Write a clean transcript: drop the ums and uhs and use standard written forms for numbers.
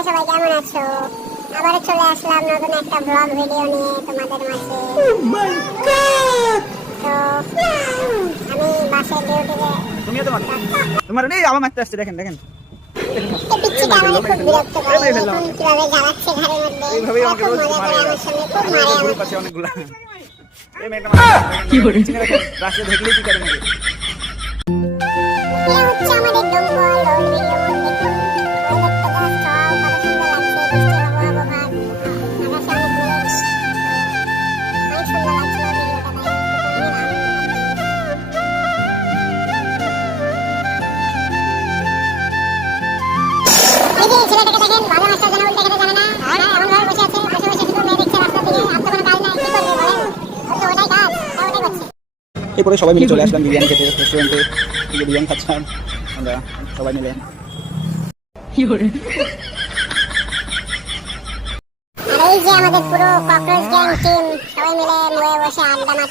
তোমরা সবাই কেমন আছো? আবারও চলে আসলাম নতুন একটা ব্লগ ভিডিও নিয়ে তোমাদের মাঝে। তো আমি বাসের ডিউটিতে তুমিও তোমার নেই আবার মারতে আসছে। দেখেন দেখেন পিচ্চিটা আমাকে খুব বিরক্ত করে। এখন কিভাবে জ্বালাচ্ছে ঘরের মধ্যে, এইভাবেই আমাকে খুব রোজ মজা মারে। করে আমার সঙ্গে, খুব মারে বই আমাকে। পাশে অনেকগুলা এই মেয়েটা মারে কি করে রাস্তায় দেখলেই কি করে নাকি। এ হচ্ছে আমাদের ডম্বল রোড ভিডিও দেখুন। ওয়েদারটা জাস্ট ওয়াও, কত সুন্দর লাগছে। বৃষ্টি হবো হবো ভাব, আকাশে অনেক মেঘ, অনেক সুন্দর লাগছিল ভিডিওটা। তাই এই যে ছেলেটাকে দেখেন, ভালো মাস্টার জানা বলতে এখানে জানে না। আর এমন ভাবে বসে আছে, বসে বসে শুধু মেয়ে দেখছে রাস্তা থেকে। আর তো কোনো কাজ নাই, কি করবে বলেন? ওর তো ওটাই কাজ, তাও ওটাই করছে। এরপরে সবাই মিলে চলে আসলাম বিরিয়ানি খেতে রেস্টুরেন্টে। বিরিয়ানি খাচ্ছিলাম আমরা সবাই মিলে। আর এই যে আমাদের পুরো ককরোচ গ্যাং টিম সবাই মিলে বসে আড্ডা মারছে।